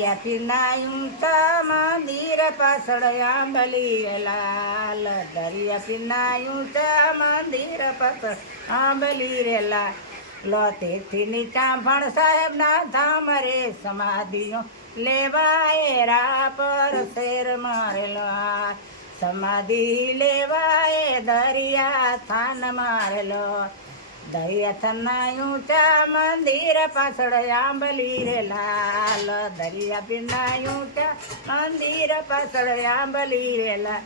યાથી ઊંચા મંદિર પાછળ આંબલી લાલ. દરિયા પીના ઊંચા મંદિર પાછળ આંબલી રે લાલ. લો તેથી નીચા ભણ સાહેબ ના ધામ રે સમાધિઓ લેવાય રા પર શેર મારેલો. સમાધિ લેવાય દરિયા થાન મારેલો દરિયા થનાયું ચા મંદિર પાછળ આંબલી રે દરિયા ઊંચા મંદિર પાછળ આંબલી વેલા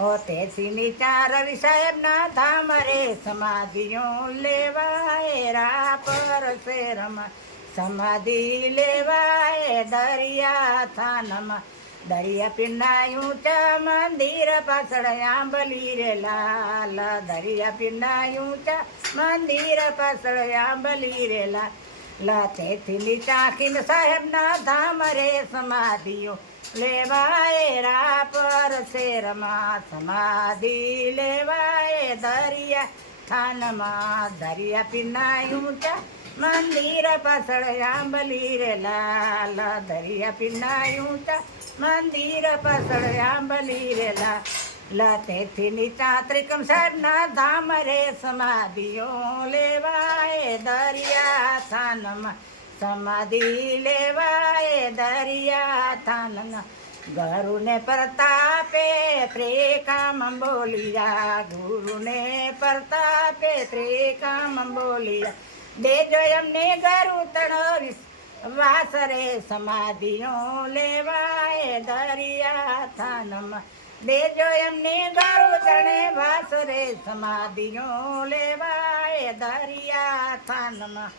લાલ તે સિની નીચા રવિ સાહેબ ના ધામ રે સમાધિઓ લેવાય રા પર શેરમાં સમાધિ લેવાય દરિયા થાનમાં દરિયા પીના ચા, મંદિર પાછળ આંબલી રે લાલ દરિયા પીના ચા, મંદિર પાછળ આંબલી રે લા તેથી નીચા ખીન સાહેબના ધામ રે સમાધિઓ. લેવાય રા પર શેરમાં સમાધિ, લેવાય દરિયા થાનમાં દરિયા પીનાયું ઊંચા મંદિર પસળ આંબલી રે લાલ. દરિયા પીનાયું ઊંચા મંદિર પસળ આંબલી રે લાલ. લા તેથી નીચા ત્રિકમ સાહેબના ધામ રે સમાધિઓ લેવાય દરિયા થાનમાં. સમાધિ લેવાય દરિયા થાનના ગુરુને પ્રતાપે ત્રિકામ બોલિયા. ગુરુને પ્રતાપે ત્રિકામ બોલિયા. દેજો એમને ગરુ તણો વાસરે સમાધિઓ લેવાય દરિયા થાનમાં. દેજો એમને ગરુ તણે વાસરે સમાધિનો લેવાય દરિયા થાનમાં.